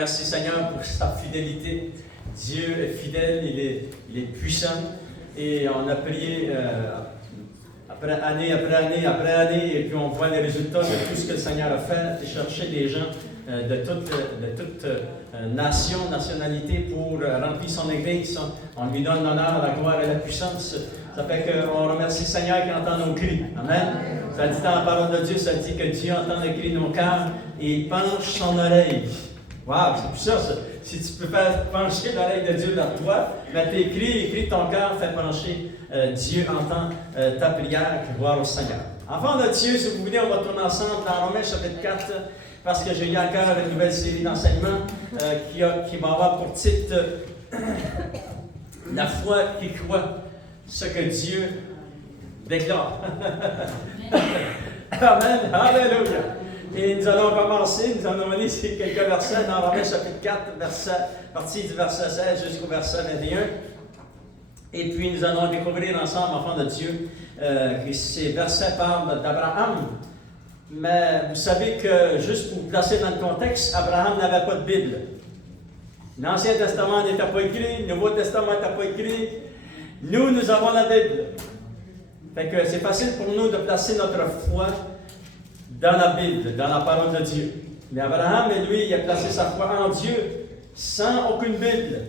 Merci Seigneur pour sa fidélité. Dieu est fidèle, il est puissant. Et on a prié après année, et puis on voit les résultats de tout ce que le Seigneur a fait, et chercher des gens de toute nation, nationalité pour remplir son Église. On lui donne l'honneur, la gloire et la puissance. Ça fait qu'on remercie le Seigneur qui entend nos cris. Amen. Ça dit dans la parole de Dieu, ça dit que Dieu entend les cris de nos cœurs et il penche son oreille. Wow, c'est plus ça. Si tu peux faire pencher l'oreille de Dieu vers toi, mais tes cris de ton cœur fait pencher. Dieu entend ta prière. Gloire au Seigneur. Enfants de Dieu, si vous voulez, on va tourner ensemble dans Romains chapitre 4, parce que j'ai eu à cœur une nouvelle série d'enseignements qui va avoir pour titre La foi qui croit ce que Dieu déclare. Amen. Alléluia. Et nous allons commencer, nous allons lire quelques versets dans Romains chapitre 4, partie du verset 16 jusqu'au verset 21. Et puis nous allons découvrir ensemble, enfants de Dieu, que ces versets parlent d'Abraham. Mais vous savez que, juste pour vous placer dans le contexte, Abraham n'avait pas de Bible. L'Ancien Testament n'était pas écrit, le Nouveau Testament n'était pas écrit. Nous avons la Bible. Fait que c'est facile pour nous de placer notre foi dans la Bible, dans la parole de Dieu. Mais Abraham, lui, il a placé sa foi en Dieu, sans aucune Bible.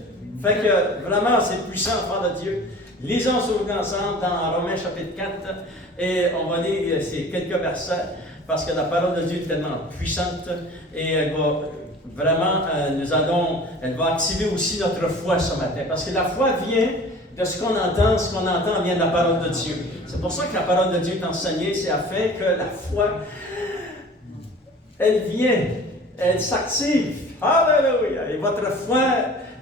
Fait que, vraiment, c'est puissant, enfant de Dieu. Lisons ensemble dans Romains chapitre 4, et on va lire ces quelques versets, parce que la parole de Dieu est tellement puissante, et elle va vraiment, elle va activer aussi notre foi ce matin. Parce que la foi vient de ce qu'on entend vient de la parole de Dieu. C'est pour ça que la parole de Dieu est enseignée, c'est afin que la foi, elle vient, elle s'active. Alléluia! Et votre foi,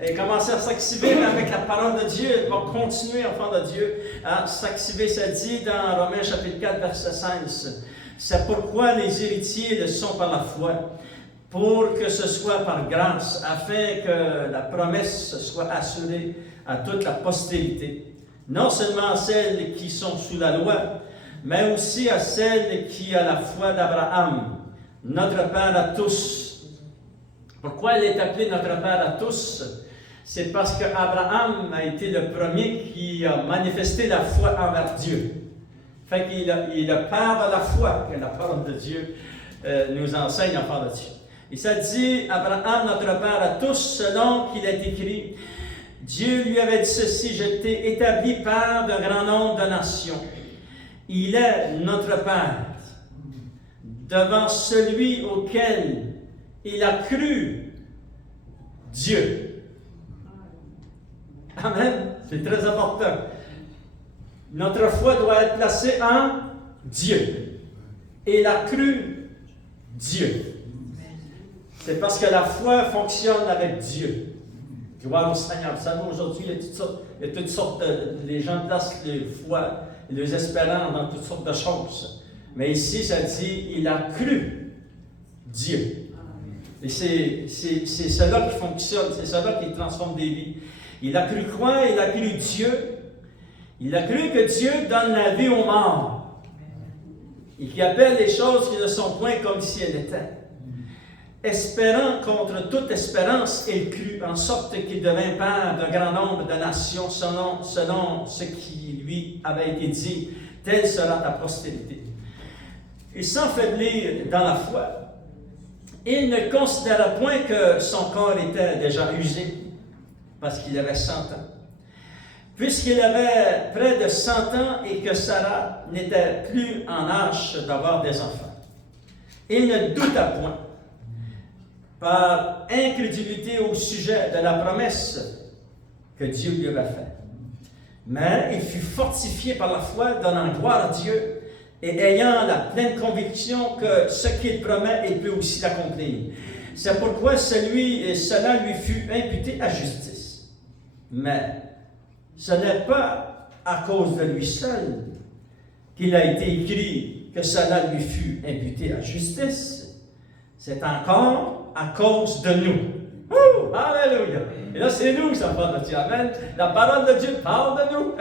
elle commence à s'activer avec la parole de Dieu, elle va continuer, enfant de Dieu, à s'activer. Ça dit dans Romains chapitre 4, verset 16. C'est pourquoi les héritiers le sont par la foi, pour que ce soit par grâce, afin que la promesse soit assurée à toute la postérité, non seulement à celles qui sont sous la loi, mais aussi à celles qui ont la foi d'Abraham, notre Père à tous. Pourquoi il est appelé notre Père à tous? C'est parce qu'Abraham a été le premier qui a manifesté la foi envers Dieu. Fait qu'il est le Père de la foi, que la parole de Dieu nous enseigne, enfants de Dieu. Et ça dit, Abraham, notre Père à tous, selon qu'il est écrit, Dieu lui avait dit ceci, je t'ai établi Père d'un grand nombre de nations. Il est notre Père, devant celui auquel il a cru, Dieu. Amen. C'est très important. Notre foi doit être placée en Dieu. Et il a cru Dieu. C'est parce que la foi fonctionne avec Dieu. Gloire au Seigneur. Vous savez, aujourd'hui, il y a toutes sortes les gens placent les foi, les espérances dans toutes sortes de choses. Mais ici, ça dit, il a cru Dieu. Et c'est cela qui fonctionne, c'est cela qui transforme des vies. Il a cru quoi? Il a cru Dieu. Il a cru que Dieu donne la vie aux morts. Et qui appelle les choses qui ne sont point comme si elles étaient. Espérant contre toute espérance, il crut, en sorte qu'il devint père d'un grand nombre de nations, selon ce qui lui avait été dit, telle sera ta postérité. Et sans faiblir dans la foi, il ne considéra point que son corps était déjà usé, parce qu'il avait 100 ans. Puisqu'il avait près de 100 ans et que Sarah n'était plus en âge d'avoir des enfants. Il ne douta point, par incrédulité au sujet de la promesse que Dieu lui avait faite. Mais il fut fortifié par la foi, donnant gloire à Dieu, et ayant la pleine conviction que ce qu'il promet, il peut aussi l'accomplir. C'est pourquoi cela lui fut imputé à justice. Mais ce n'est pas à cause de lui seul qu'il a été écrit que cela lui fut imputé à justice. C'est encore à cause de nous. Ouh, alléluia! Et là, c'est nous, ça parle de Dieu. Amen. La parole de Dieu parle de nous.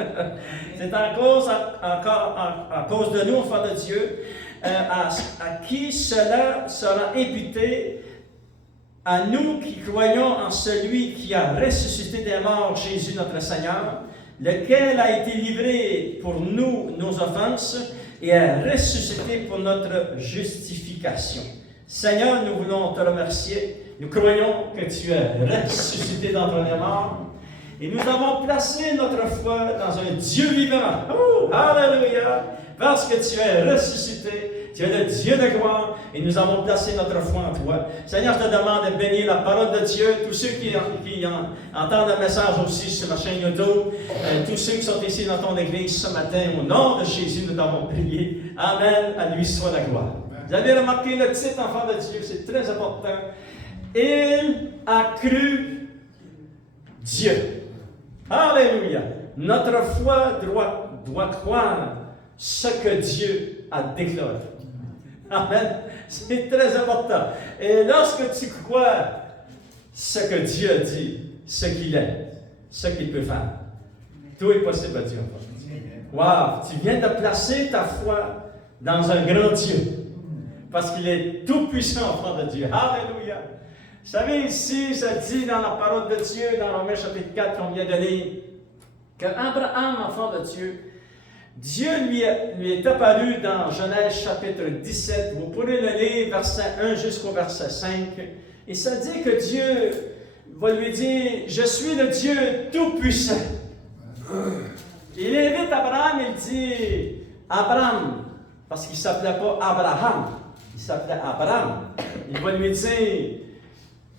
C'est encore à cause de nous, enfants de Dieu, à qui cela sera imputé à nous qui croyons en celui qui a ressuscité des morts, Jésus notre Seigneur, lequel a été livré pour nous nos offenses et a ressuscité pour notre justification. Seigneur, nous voulons te remercier. Nous croyons que tu es ressuscité d'entre les morts. Et nous avons placé notre foi dans un Dieu vivant. Oh, alléluia! Parce que tu es ressuscité, tu es le Dieu de gloire, et nous avons placé notre foi en toi. Seigneur, je te demande de bénir la parole de Dieu, tous ceux qui entendent le message aussi sur la chaîne YouTube, tous ceux qui sont ici dans ton église ce matin, au nom de Jésus, nous t'avons prié. Amen, à lui soit la gloire. Vous avez remarqué le titre, enfant de Dieu, c'est très important. Il a cru Dieu. Alléluia! Notre foi doit croire ce que Dieu a déclaré. Amen. C'est très important. Et lorsque tu crois ce que Dieu a dit, ce qu'il est, ce qu'il peut faire, tout est possible à Dieu. Wow! Tu viens de placer ta foi dans un grand Dieu. Parce qu'il est tout-puissant, enfant de Dieu. Alléluia! Vous savez, ici, ça dit dans la parole de Dieu, dans Romains chapitre 4 qu'on vient de lire, qu'Abraham, enfant de Dieu, Dieu lui est apparu dans Genèse chapitre 17. Vous pourrez le lire, verset 1 jusqu'au verset 5. Et ça dit que Dieu va lui dire, « Je suis le Dieu tout-puissant. » Il invite Abraham, il dit, « Abraham », parce qu'il ne s'appelait pas Abraham, il s'appelait Abraham. Il va lui dire,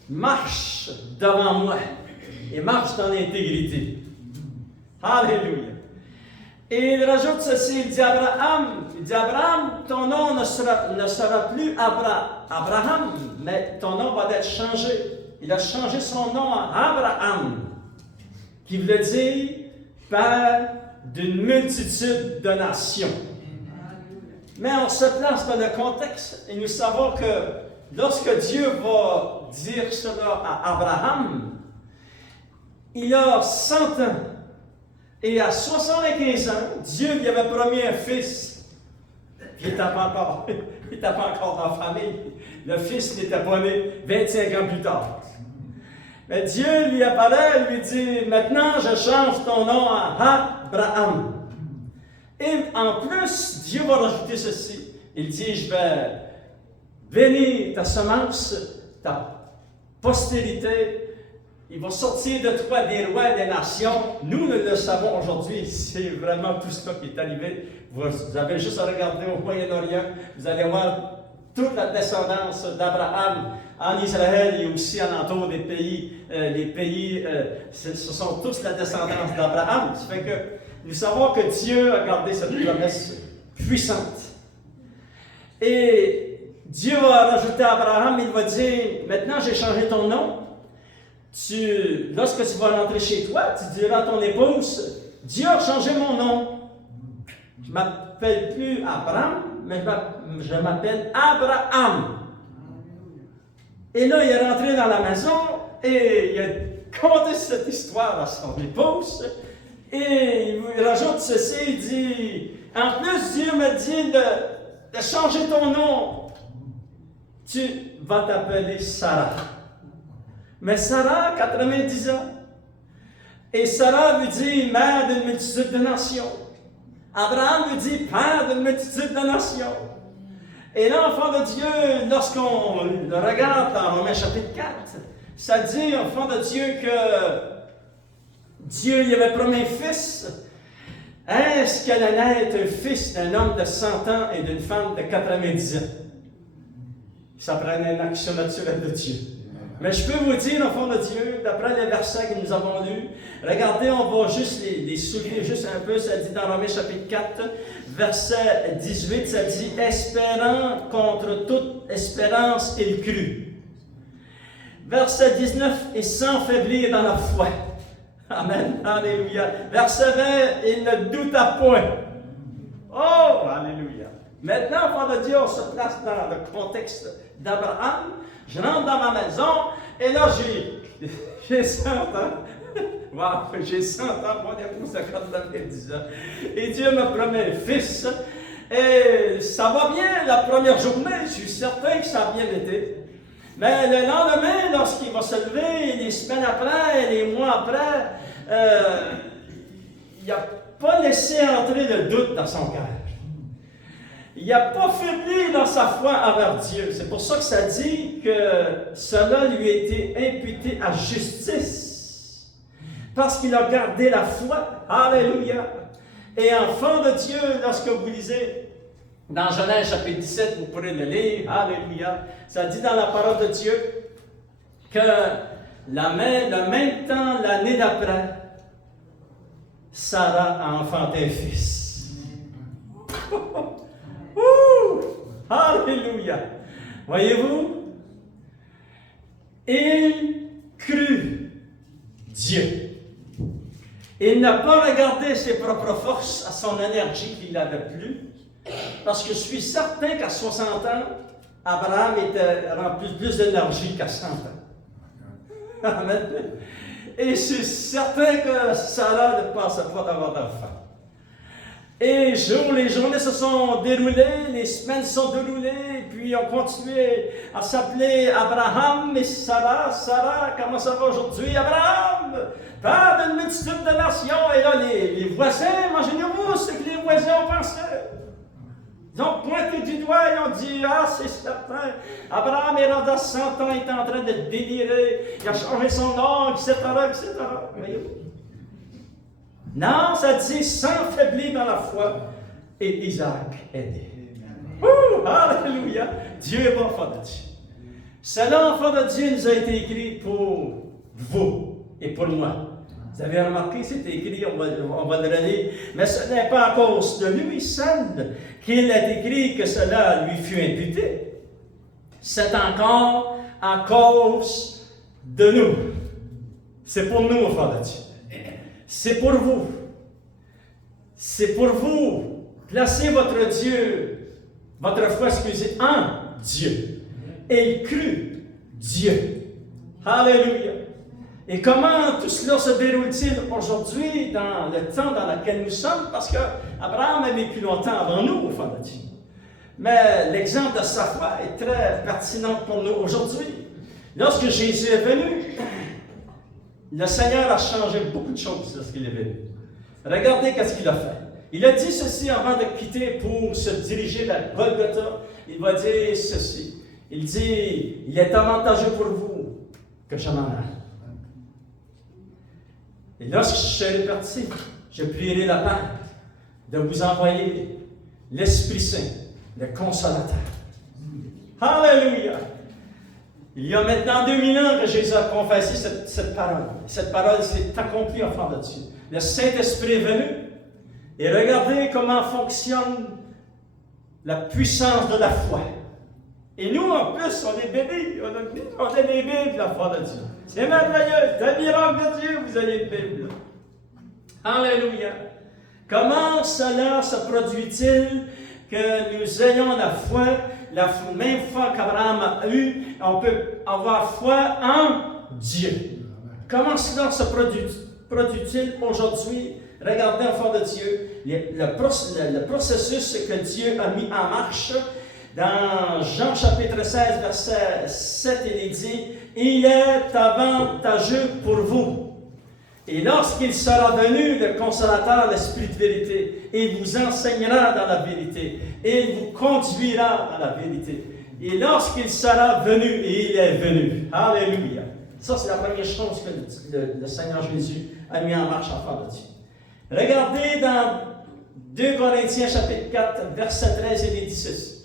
marche devant moi et marche dans l'intégrité. Alléluia. Et il rajoute ceci, il dit Abraham, ton nom ne sera plus Abraham, mais ton nom va être changé. Il a changé son nom à Abraham, qui veut dire père d'une multitude de nations. Mais on se place dans le contexte et nous savons que lorsque Dieu va dire cela à Abraham, il a 100 ans. Et à 75 ans, Dieu lui avait promis un fils. Il n'était pas encore dans la famille. Le fils n'était pas né 25 ans plus tard. Mais Dieu lui apparaît et lui dit, maintenant je change ton nom à Abraham. Et en plus, Dieu va rajouter ceci. Il dit, je vais bénir ta semence, ta postérité. Il va sortir de toi des rois des nations. Nous le savons aujourd'hui. C'est vraiment tout ce qui est arrivé. Vous avez juste à regarder au Moyen-Orient. Vous allez voir toute la descendance d'Abraham en Israël et aussi alentour des pays. Les pays, ce sont tous la descendance d'Abraham. Ça fait que nous savons que Dieu a gardé cette promesse puissante. Et Dieu va rajouter à Abraham, il va dire, maintenant j'ai changé ton nom. Lorsque tu vas rentrer chez toi, tu diras à ton épouse, Dieu a changé mon nom. Je ne m'appelle plus Abraham, mais je m'appelle Abraham. Et là, il est rentré dans la maison et il a conté cette histoire à son épouse. Et il rajoute ceci, il dit, en plus, Dieu me dit de changer ton nom. Tu vas t'appeler Sarah. Mais Sarah a 90 ans. Et Sarah lui dit mère d'une multitude de nations. Abraham lui dit père d'une multitude de nations. Et l'enfant de Dieu, lorsqu'on le regarde dans Romains chapitre 4, ça dit, enfant de Dieu, que Dieu lui avait promis un fils. Est-ce qu'elle allait être un fils d'un homme de 100 ans et d'une femme de 90 ans? Ça prenait une action naturelle de Dieu. Mais je peux vous dire, enfant de Dieu, d'après les versets que nous avons lus, regardez, on va juste les souligner juste un peu. Ça dit dans Romains chapitre 4, verset 18, ça dit « Espérant contre toute espérance, il crut. » Verset 19, « Et sans faiblir dans la foi. » Amen, alléluia. Verset 20, « Il ne douta point. » Oh, alléluia. Maintenant, enfant de Dieu, on se place dans le contexte d'Abraham. Je rentre dans ma maison et là, j'ai 100 ans. Wow, j'ai 100 ans, mon épouse a 90 ans. Et Dieu me promet un fils. Et ça va bien la première journée, je suis certain que ça a bien été. Mais le lendemain, lorsqu'il va se lever, les semaines après, les mois après, il n'a pas laissé entrer le doute dans son cœur. Il n'a pas faibli dans sa foi envers Dieu. C'est pour ça que ça dit que cela lui a été imputé à justice. Parce qu'il a gardé la foi. Alléluia. Et enfant de Dieu, lorsque vous lisez dans Genèse chapitre 17, vous pourrez le lire. Alléluia. Ça dit dans la parole de Dieu que le même temps, l'année d'après, Sarah a enfanté un fils. Alléluia! Voyez-vous? Il crut Dieu. Il n'a pas regardé ses propres forces, à son énergie qu'il n'avait plus, parce que je suis certain qu'à 60 ans, Abraham était rempli plus d'énergie qu'à 100 ans. Amen. Et c'est certain que Sarah ne pensait pas d'avoir d'enfant. Et les journées se sont déroulées, les semaines se sont déroulées, puis on continuait à s'appeler Abraham et Sarah. Sarah, comment ça va aujourd'hui? Abraham, père d'une multitude de nations. Et là, les voisins, imaginez-vous ce que les voisins ont pensé. Ils ont pointé du doigt et ont dit, ah, c'est certain, Abraham est rendu à 100 ans, il est en train de délirer, il a changé son nom, etc., etc. Voyez-vous? Non, ça dit sans faiblir dans la foi. Et Isaac est né. Alléluia! Dieu est bon, enfant de Dieu. Cela, enfant de Dieu, nous a été écrit pour vous et pour moi. Vous avez remarqué, c'est écrit, on va le relire, mais ce n'est pas à cause de lui seul qu'il est écrit que cela lui fut imputé. C'est encore à cause de nous. C'est pour nous, enfant de Dieu. C'est pour vous. C'est pour vous. Placez votre Dieu, votre foi, excusez, en Dieu. Et il crut Dieu. Alléluia. Et comment tout cela se déroule-t-il aujourd'hui dans le temps dans lequel nous sommes? Parce qu'Abraham a vécu longtemps avant nous, enfant de Dieu. Mais l'exemple de sa foi est très pertinent pour nous aujourd'hui. Lorsque Jésus est venu, le Seigneur a changé beaucoup de choses lorsqu'il est venu. Regardez qu'est-ce qu'il a fait. Il a dit ceci avant de quitter pour se diriger vers Golgotha. Il va dire ceci. Il dit, il est avantageux pour vous que je m'en aille. Et lorsque je serai parti, je prierai la Père de vous envoyer l'Esprit Saint, le Consolateur. Alléluia! Il y a maintenant 2000 ans que Jésus a confessé cette parole. Cette parole s'est accomplie, enfant de Dieu. Le Saint-Esprit est venu. Et regardez comment fonctionne la puissance de la foi. Et nous, en plus, on est bénis. On a des Bibles, la foi de Dieu. C'est merveilleux. C'est un miracle de Dieu, vous avez une Bible. Alléluia. Comment cela se produit-il que nous ayons la foi, même foi qu'Abraham a eue, on peut avoir foi en Dieu. Comment cela se produit-il aujourd'hui? Regardez, enfant de Dieu, le processus que Dieu a mis en marche. Dans Jean chapitre 16, verset 7, il dit « Il est avantageux pour vous. Et lorsqu'il sera venu, le Consolateur, l'Esprit de vérité, il vous enseignera dans la vérité, et il vous conduira dans la vérité. Et lorsqu'il sera venu, et il est venu. » Alléluia. Ça, c'est la première chose que le Seigneur Jésus a mis en marche, enfant de Dieu. Regardez dans 2 Corinthiens chapitre 4, verset 13 et 16.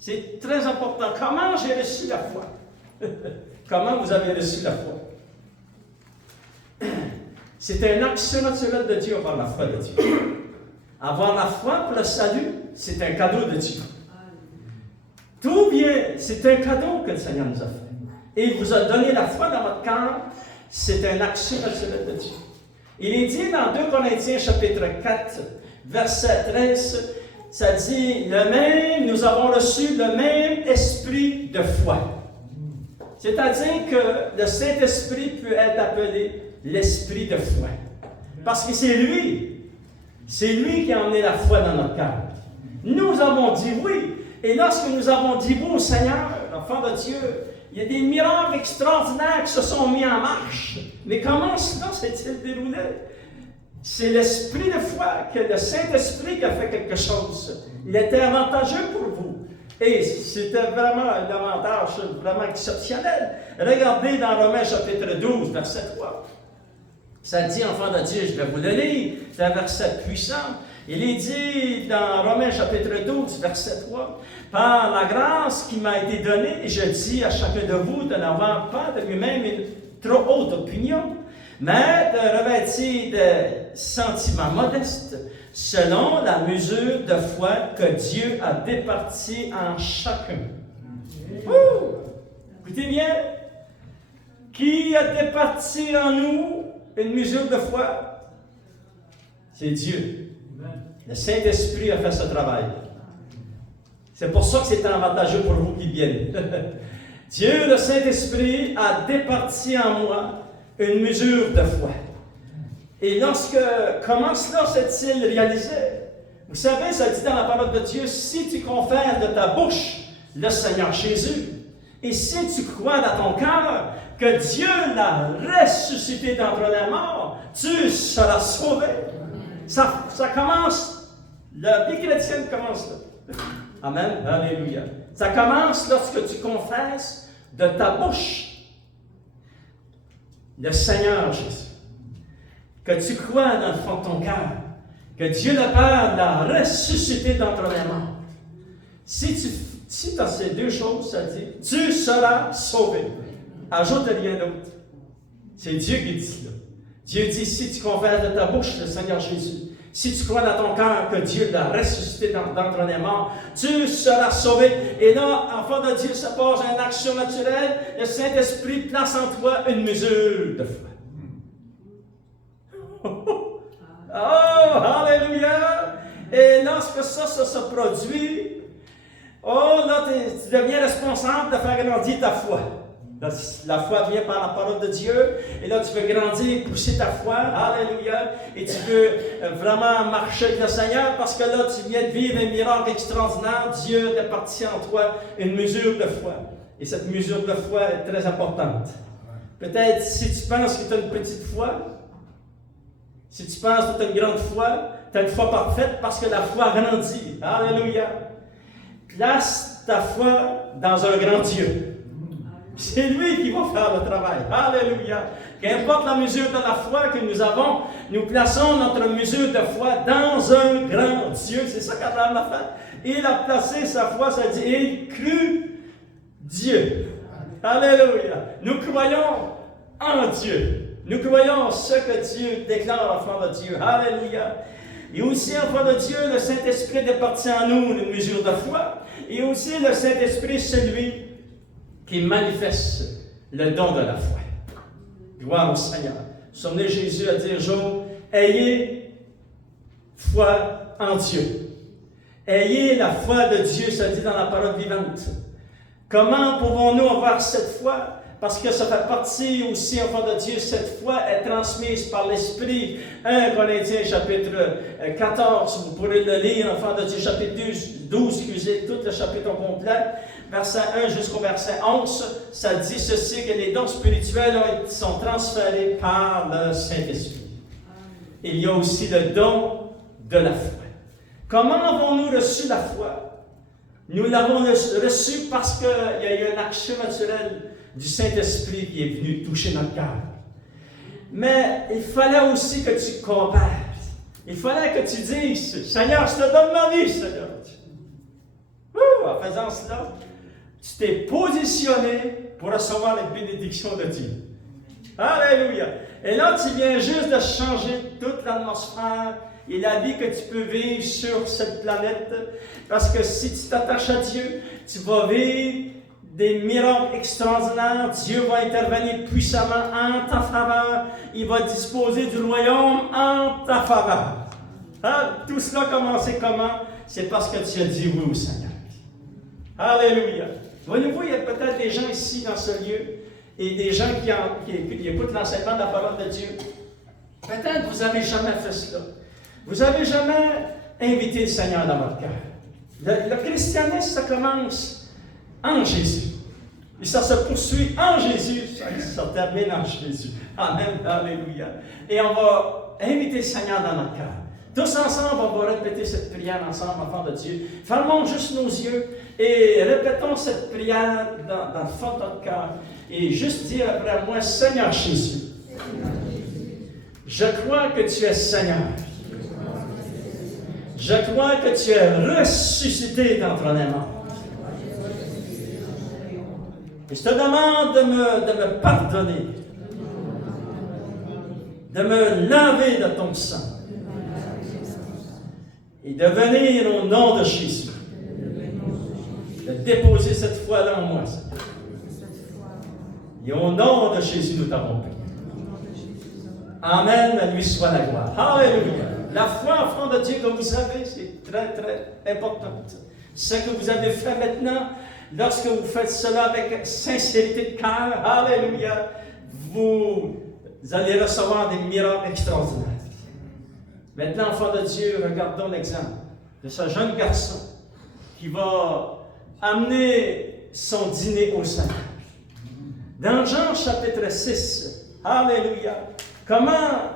C'est très important. Comment j'ai reçu la foi? Comment vous avez reçu la foi? C'est un acte surnaturel de Dieu par la foi de Dieu. Avoir la foi pour le salut, c'est un cadeau de Dieu. Tout bien, c'est un cadeau que le Seigneur nous a fait. Et il vous a donné la foi dans votre cœur, c'est un acte surnaturel de Dieu. Il est dit dans 2 Corinthiens chapitre 4, verset 13, ça dit, nous avons reçu le même esprit de foi. C'est-à-dire que le Saint-Esprit peut être appelé l'esprit de foi. Parce que c'est lui qui a emmené la foi dans notre cœur. Nous avons dit oui. Et lorsque nous avons dit oui au Seigneur, enfant de Dieu, Il y a des miracles extraordinaires qui se sont mis en marche. Mais comment cela s'est-il déroulé? C'est l'esprit de foi, que le Saint-Esprit qui a fait quelque chose. Il était avantageux pour vous. Et c'était vraiment un avantage vraiment exceptionnel. Regardez dans Romains chapitre 12, verset 3. Ça dit, enfant de Dieu, je vais vous le lire. C'est un verset puissant. Il est dit dans Romains chapitre 12, verset 3, « Par la grâce qui m'a été donnée, je dis à chacun de vous de n'avoir pas de lui-même une trop haute opinion, mais de revêtir de sentiments modestes, selon la mesure de foi que Dieu a départie en chacun. » Écoutez bien, qui a départi en nous une mesure de foi? C'est Dieu. Le Saint-Esprit a fait ce travail. C'est pour ça que c'est avantageux pour vous qui viennent. Dieu, le Saint-Esprit, a départi en moi une mesure de foi. Et comment cela s'est-il réalisé? Vous savez, ça dit dans la parole de Dieu, si tu confères de ta bouche le Seigneur Jésus, et si tu crois dans ton cœur que Dieu l'a ressuscité d'entre les morts, tu seras sauvé. Ça commence, la vie chrétienne commence là. Amen. Alléluia. Ça commence lorsque tu confesses de ta bouche le Seigneur Jésus. Que tu crois dans le fond de ton cœur que Dieu le Père l'a ressuscité d'entre les morts. Si tu as ces deux choses, ça dit, tu seras sauvé. Ajoute rien d'autre. C'est Dieu qui dit cela. Dieu dit, si tu confesses de ta bouche le Seigneur Jésus, si tu crois dans ton cœur que Dieu l'a ressuscité d'entre les morts, tu seras sauvé. Et là, enfant de Dieu, ça passe à une action naturelle. Le Saint-Esprit place en toi une mesure de foi. Oh, alléluia! Et lorsque ça se produit, oh, là, tu deviens responsable de faire grandir ta foi. La foi vient par la parole de Dieu, et là, tu veux grandir, pousser ta foi, alléluia, et tu veux vraiment marcher avec le Seigneur, parce que là, tu viens de vivre un miracle extraordinaire. Dieu a départi en toi une mesure de foi. Et cette mesure de foi est très importante. Peut-être, si tu penses que tu as une petite foi, si tu penses que tu as une grande foi, tu as une foi parfaite parce que la foi grandit. Alléluia. Place ta foi dans un grand Dieu. C'est lui qui va faire le travail. Alléluia. Qu'importe la mesure de la foi que nous avons, nous plaçons notre mesure de foi dans un grand Dieu. C'est ça qu'Abraham a fait. Il a placé sa foi, ça dit, il crut Dieu. Alléluia. Nous croyons en Dieu. Nous croyons ce que Dieu déclare enfant de Dieu. Alléluia. Et aussi, enfant de Dieu, le Saint-Esprit départit en nous une mesure de foi. Et aussi, le Saint-Esprit, c'est lui qui manifeste le don de la foi. Gloire au Seigneur. Souvenez, Jésus a dit un jour, ayez foi en Dieu. Ayez la foi de Dieu, ça dit dans la parole vivante. Comment pouvons-nous avoir cette foi? Parce que ça fait partie aussi, enfant de Dieu, cette foi est transmise par l'Esprit. 1 Corinthiens chapitre 14, vous pourrez le lire, enfant de Dieu, chapitre 12, excusez, tout le chapitre au complet, verset 1 jusqu'au verset 11, ça dit ceci, que les dons spirituels sont transférés par le Saint-Esprit. Il y a aussi le don de la foi. Comment avons-nous reçu la foi? Nous l'avons reçu parce qu'il y a eu une action naturelle du Saint-Esprit qui est venu toucher notre cœur. Mais il fallait aussi que tu compares. Il fallait que tu dises, Seigneur, je te donne ma vie, Seigneur. En faisant cela, tu t'es positionné pour recevoir les bénédictions de Dieu. Alléluia. Et là, tu viens juste de changer toute l'atmosphère et la vie que tu peux vivre sur cette planète. Parce que si tu t'attaches à Dieu, tu vas vivre des miracles extraordinaires. Dieu va intervenir puissamment en ta faveur. Il va disposer du royaume en ta faveur. Hein? Tout cela a commencé comment? C'est parce que tu as dit oui au Seigneur. Alléluia. Voyez-vous, il y a peut-être des gens ici dans ce lieu et des gens qui écoutent l'enseignement de la parole de Dieu. Peut-être que vous n'avez jamais fait cela. Vous n'avez jamais invité le Seigneur dans votre cœur. Le christianisme, ça commence en Jésus. Et ça se poursuit en Jésus, ça termine en Jésus. Amen, alléluia. Et on va inviter le Seigneur dans notre cœur. Tous ensemble, on va répéter cette prière ensemble, enfants de Dieu. Fermons juste nos yeux et répétons cette prière dans le fond de notre cœur. Et juste dire après moi, Seigneur Jésus, je crois que tu es Seigneur. Je crois que tu es ressuscité d'entre les morts. Et je te demande de me pardonner, de me laver de ton sang et de venir au nom de Jésus, de déposer cette foi-là en moi. Et au nom de Jésus, nous t'avons prié. Amen, à lui soit la gloire. Alléluia. La foi, enfant de Dieu, comme vous savez, c'est très, très important. Ce que vous avez fait maintenant, lorsque vous faites cela avec sincérité de cœur, alléluia, vous allez recevoir des miracles extraordinaires. Maintenant, enfant de Dieu, regardons l'exemple de ce jeune garçon qui va amener son dîner au Seigneur. Dans Jean chapitre 6, alléluia, comment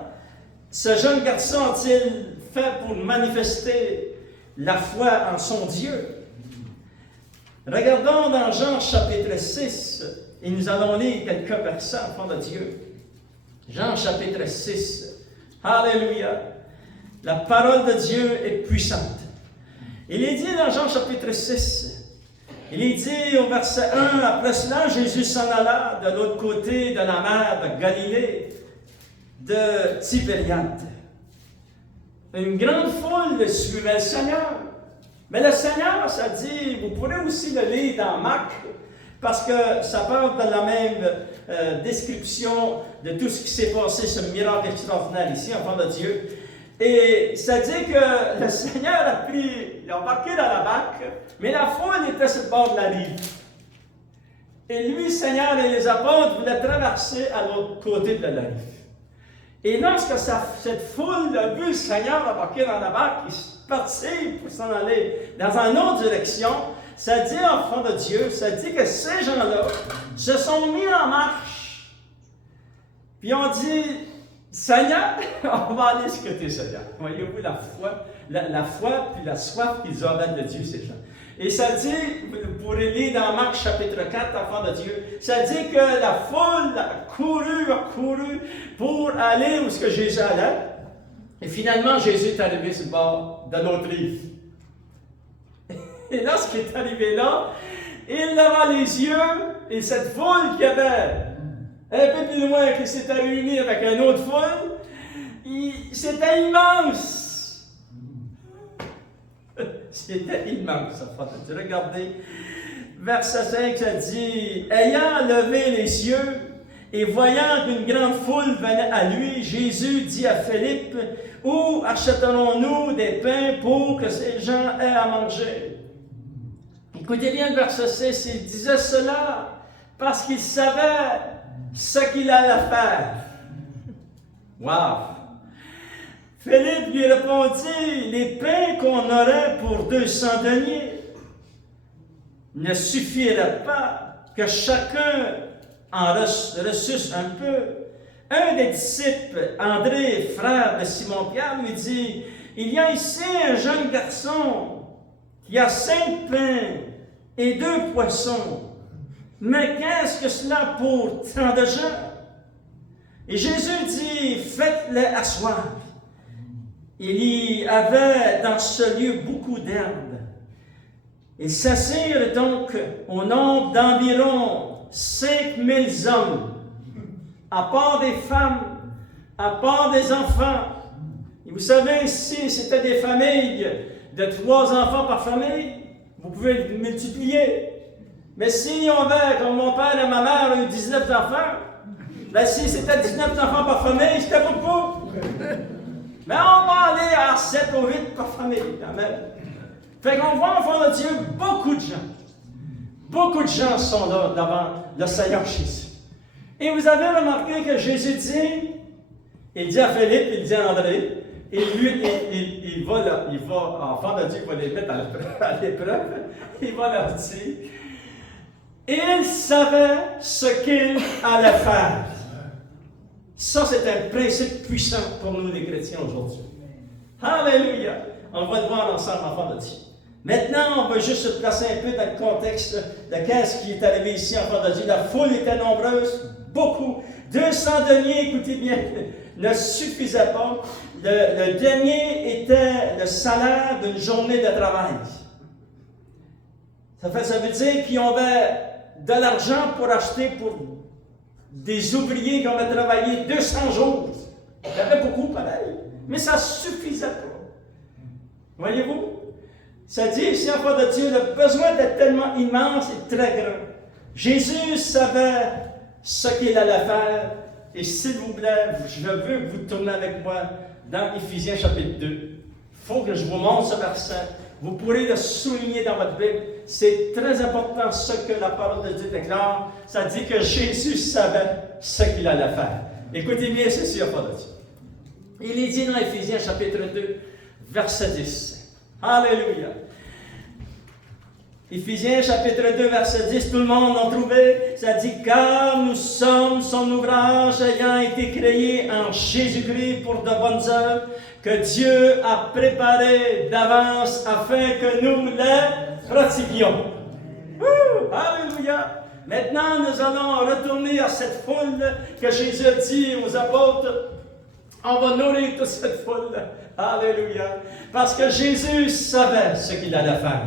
ce jeune garçon a-t-il fait pour manifester la foi en son Dieu? Regardons dans Jean chapitre 6, et nous allons lire quelques versets, enfants de Dieu. Jean chapitre 6, alléluia. La parole de Dieu est puissante. Il est dit dans Jean chapitre 6, il est dit au verset 1, après cela, Jésus s'en alla de l'autre côté de la mer de Galilée, de Tibériade. Une grande foule suivait le Seigneur. Mais le Seigneur, ça dit, vous pourrez aussi le lire dans Marc, parce que ça parle de la même description de tout ce qui s'est passé, ce miracle extraordinaire ici, enfant de Dieu. Et ça dit que le Seigneur il a embarqué dans la barque, mais la foule était sur le bord de la rive. Et lui, Seigneur et les apôtres voulaient traverser à l'autre côté de la rive. Et lorsque cette foule a vu le Seigneur embarquer dans la barque, il est parti pour s'en aller dans une autre direction. Ça dit, enfant de Dieu, ça dit que ces gens-là se sont mis en marche. Puis on dit, Seigneur, on va aller ce côté, Seigneur. Voyez-vous la foi puis la soif qu'ils avaient de Dieu, ces gens. Et ça dit, vous pourrez lire dans Marc chapitre 4, enfant de Dieu, ça dit que la foule a couru pour aller où ce que Jésus allait. Et finalement, Jésus est arrivé sur le bord de l'autre rive. Et lorsqu'il est arrivé là, il leva les yeux et cette foule qui avait un peu plus loin, qui s'était réunie avec une autre foule, c'était immense. C'était immense, ça fait. Regardez, verset 5, ça dit, ayant levé les yeux et voyant qu'une grande foule venait à lui, Jésus dit à Philippe, où achèterons-nous des pains pour que ces gens aient à manger? Écoutez bien le verset 6, il disait cela parce qu'il savait ce qu'il allait faire. Wow! Philippe lui répondit, les pains qu'on aurait pour 200 deniers ne suffiraient pas que chacun en reçusse un peu. Un des disciples, André, frère de Simon-Pierre, lui dit, il y a ici un jeune garçon qui a 5 pains et 2 poissons. Mais qu'est-ce que cela pour tant de gens? Et Jésus dit, faites-les asseoir. Il y avait dans ce lieu beaucoup d'herbes. Ils s'assirent donc au nombre d'environ 5000 hommes, à part des femmes, à part des enfants. Et vous savez, si c'était des familles de 3 enfants par famille, vous pouvez le multiplier. Mais si on avait, comme mon père et ma mère ont eu 19 enfants, ben si c'était 19 enfants par famille, c'était beaucoup. Mais on va aller à 7 ou 8 par famille. Amen. Fait qu'on voit, enfant de Dieu, beaucoup de gens sont là devant le Seigneur Jésus. Et vous avez remarqué que Jésus dit, il dit à Philippe, il dit à André, et lui, il va, enfant de Dieu, il va les mettre à l'épreuve, il va leur dire, Il savait ce qu'il allait faire. Ça, c'est un principe puissant pour nous, les chrétiens, aujourd'hui. Alléluia! On va le voir ensemble, enfants de Dieu. Maintenant, on va juste se placer un peu dans le contexte de qu'est-ce qui est arrivé ici, enfants de Dieu. La foule était nombreuse, beaucoup. 200 deniers, écoutez bien, ne suffisaient pas. Le denier était le salaire d'une journée de travail. Ça veut dire qu'ils avaient de l'argent pour acheter pour des ouvriers qui avaient travaillé 200 jours. Il y avait beaucoup, pareil. Mais ça ne suffisait pas. Voyez-vous? Ça dit ici, enfant de Dieu, le besoin était tellement immense et très grand. Jésus savait ce qu'il allait faire. Et s'il vous plaît, je veux que vous tourniez avec moi dans Éphésiens chapitre 2. Il faut que je vous montre ce verset. Vous pourrez le souligner dans votre Bible. C'est très important ce que la parole de Dieu déclare. Ça dit que Jésus savait ce qu'il allait faire. Écoutez bien ceci, enfant de Dieu. Il est dit dans Éphésiens chapitre 2, verset 10. Alléluia. Éphésiens chapitre 2, verset 10, tout le monde l'a trouvé. Ça dit, car nous sommes son ouvrage ayant été créé en Jésus-Christ pour de bonnes œuvres que Dieu a préparées d'avance afin que nous les pratiquions. Alléluia. Maintenant, nous allons retourner à cette foule que Jésus a dit aux apôtres. On va nourrir toute cette foule. Alléluia. Parce que Jésus savait ce qu'il allait faire.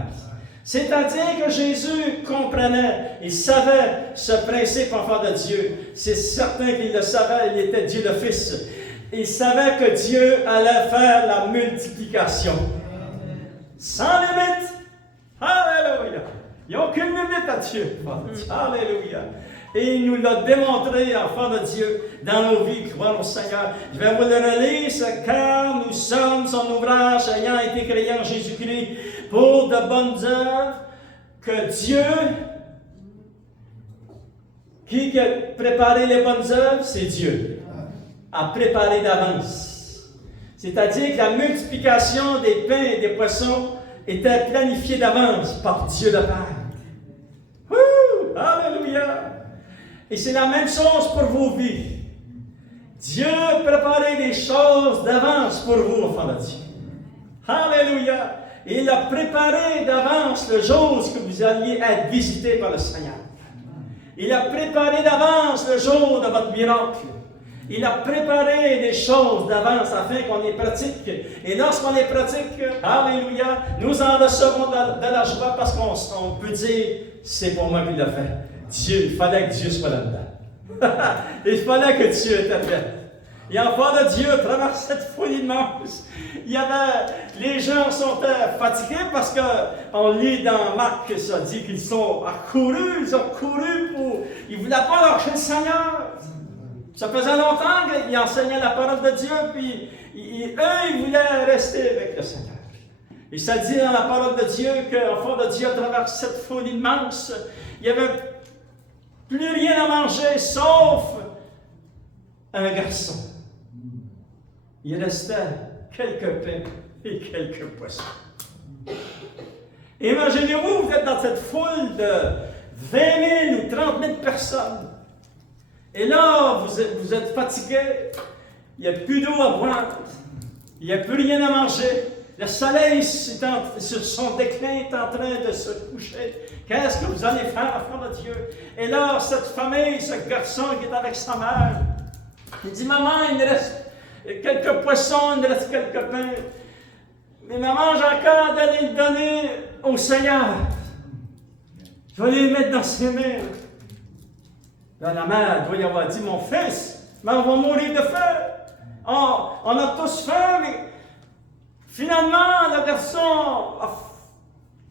C'est-à-dire que Jésus comprenait, il savait ce principe, enfant de Dieu. C'est certain qu'il le savait, il était Dieu le Fils. Il savait que Dieu allait faire la multiplication. Sans limite. Alléluia. Il n'y a aucune limite à Dieu. Alléluia. Et il nous l'a démontré, enfant de Dieu, dans nos vies, gloire au Seigneur. Je vais vous le relire, car nous sommes son ouvrage ayant été créé en Jésus-Christ pour de bonnes œuvres que Dieu, qui a préparé les bonnes œuvres, c'est Dieu, a préparé d'avance. C'est-à-dire que la multiplication des pains et des poissons était planifiée d'avance par Dieu le Père. Alléluia! Et c'est la même chose pour vos vies. Dieu a préparé des choses d'avance pour vous, enfants de Dieu. Alléluia! Et il a préparé d'avance le jour que vous alliez être visités par le Seigneur. Il a préparé d'avance le jour de votre miracle. Il a préparé des choses d'avance afin qu'on les pratique. Et lorsqu'on les pratique, alléluia, nous en recevons de la joie parce qu'on peut dire, c'est pour moi qu'il l'a fait. Dieu, il fallait que Dieu soit là-dedans. Il fallait que Dieu intervienne. Et enfant de Dieu, à travers cette foule immense, il y avait, les gens sont fatigués parce qu'on lit dans Marc que ça dit qu'ils sont accourus, ils ont couru ils ne voulaient pas lâcher le Seigneur. Ça faisait longtemps qu'ils enseignaient la parole de Dieu, puis eux, ils voulaient rester avec le Seigneur. Et ça dit dans la parole de Dieu qu'enfant de Dieu, à travers cette foule immense, il n'y avait plus rien à manger sauf un garçon. Il restait quelques pains et quelques poissons. Imaginez-vous, vous êtes dans cette foule de 20 000 ou 30 000 personnes. Et là, vous êtes fatigué, il n'y a plus d'eau à boire, il n'y a plus rien à manger. Le soleil, sur son déclin, est en train de se coucher. Qu'est-ce que vous allez faire, enfant de Dieu? Et là, cette famille, ce garçon qui est avec sa mère, il dit, maman, il me reste quelques poissons, il me reste quelques pains. Mais maman, j'ai encore d'aller le donner au Seigneur. Je vais les mettre dans ses mains. Là, la mère doit y avoir dit, mon fils, mais on va mourir de faim. On a tous faim, mais finalement, le garçon a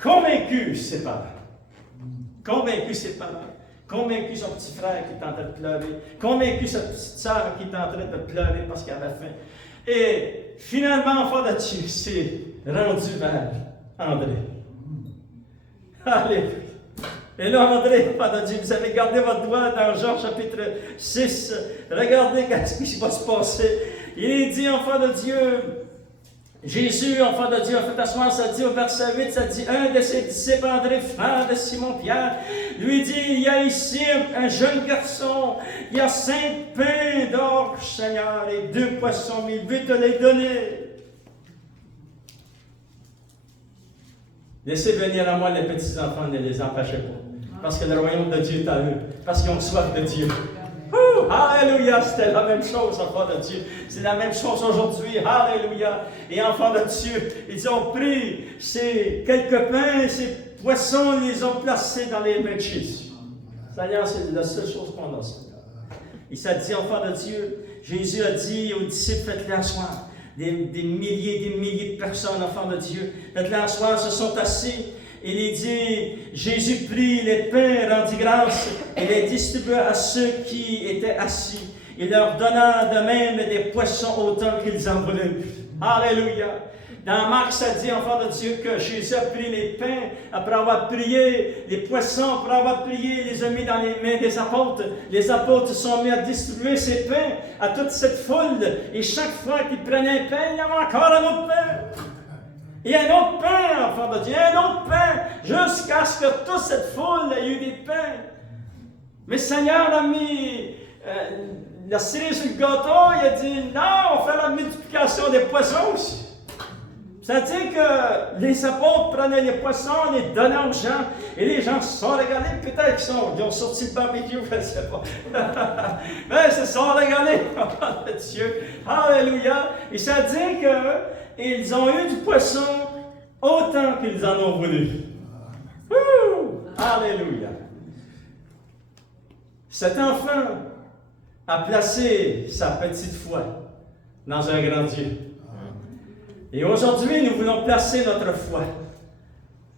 convaincu ses parents. Convaincu ses parents. Convaincu son petit frère qui est en train de pleurer. Convaincu sa petite sœur qui est en train de pleurer parce qu'elle avait faim. Et finalement, enfant de Dieu s'est rendu vers André. Alléluia. Et là, André, enfant de Dieu, vous avez gardé votre doigt dans Jean chapitre 6. Regardez ce qui va se passer. Il est dit, enfant de Dieu, Jésus, enfant de Dieu, a fait asseoir, ça dit au verset 8, ça dit, un de ses disciples, André, frère de Simon-Pierre, lui dit, il y a ici un jeune garçon, il y a 5 pains d'or, Seigneur, et 2 poissons, mais il veut te les donner. Laissez venir à moi les petits enfants, ne les empêchez pas, parce que le royaume de Dieu est à eux, parce qu'ils ont soif de Dieu. Alléluia, c'était la même chose, enfants de Dieu. C'est la même chose aujourd'hui. Alléluia. Et enfants de Dieu, ils ont pris ces quelques pains, ces poissons, ils les ont placés dans les mains de Jésus. Seigneur, c'est la seule chose qu'on a, Seigneur. Il s'est dit, enfants de Dieu, Jésus a dit aux disciples, faites-les asseoir. Des milliers de personnes, enfants de Dieu, faites-les asseoir, se sont assis. Il est dit, Jésus prit les pains, rendit grâce et les distribua à ceux qui étaient assis. Il leur donna de même des poissons autant qu'ils en voulaient. Alléluia. Dans Marc, ça dit, enfant de Dieu, que Jésus a pris les pains après avoir prié, les poissons après avoir prié, les a mis dans les mains des apôtres. Les apôtres se sont mis à distribuer ces pains à toute cette foule. Et chaque fois qu'ils prenaient un pain, il y avait encore un autre pain. Et un autre pain, enfant de Dieu, un autre pain, jusqu'à ce que toute cette foule ait eu des pains. Mais le Seigneur a mis la cerise sur le gâteau, il a dit, non, on fait la multiplication des poissons aussi. C'est-à-dire que les apôtres prenaient les poissons, les donnaient aux gens, et les gens se sont régalés. Peut-être qu'ils ont sorti le barbecue, je ne sais pas. Mais ils se sont régalés, enfant de Dieu. Alléluia. Et ça dit qu'ils ont eu du poisson autant qu'ils en ont voulu. Alléluia. Cet enfant a placé sa petite foi dans un grand Dieu. Et aujourd'hui, nous voulons placer notre foi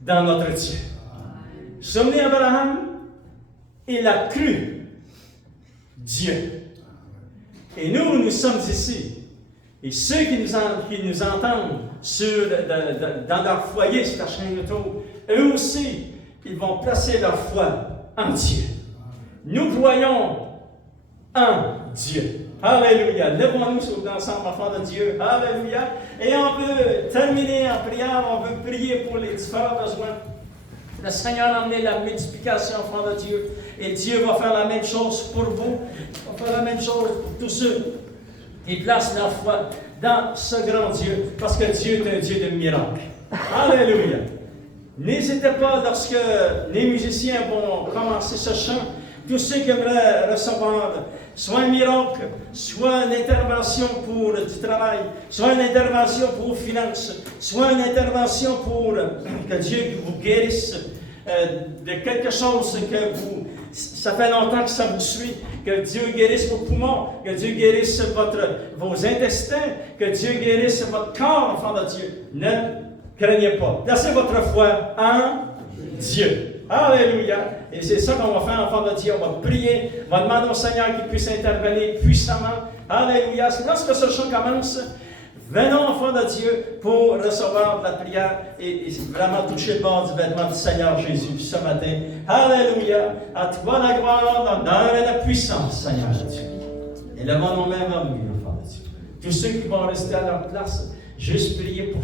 dans notre Dieu. Souvenez Abraham, il a cru Dieu. Et nous sommes ici. Et ceux qui nous entendent dans leur foyer, sur la chaîne YouTube, eux aussi, ils vont placer leur foi en Dieu. Nous croyons en Dieu. Alléluia. Lèvons-nous ensemble, enfants de Dieu. Alléluia. Et on veut terminer en prière, on veut prier pour les différents besoins. Le Seigneur a amené la multiplication, enfants de Dieu. Et Dieu va faire la même chose pour vous. Il va faire la même chose pour tous ceux qui placent leur foi dans ce grand Dieu. Parce que Dieu est un Dieu de miracles. Alléluia. N'hésitez pas, lorsque les musiciens vont commencer ce chant, tous ceux qui aimeraient recevoir soit un miracle, soit une intervention pour du travail, soit une intervention pour vos finances, soit une intervention pour que Dieu vous guérisse de quelque chose que ça fait longtemps que ça vous suit, que Dieu guérisse vos poumons, que Dieu guérisse vos intestins, que Dieu guérisse votre corps, enfant de Dieu. Ne craignez pas. Placez votre foi en Dieu. Alléluia. Et c'est ça qu'on va faire, enfant de Dieu. On va prier, on va demander au Seigneur qu'il puisse intervenir puissamment. Alléluia. Lorsque ce chant commence, venons, enfant de Dieu, pour recevoir de la prière et vraiment toucher le bord du vêtement du Seigneur Jésus ce matin. Alléluia. À toi la gloire, l'honneur et la puissance, Seigneur Dieu. Et levons nos mains vers lui, enfant de Dieu. Tous ceux qui vont rester à leur place, juste prier pour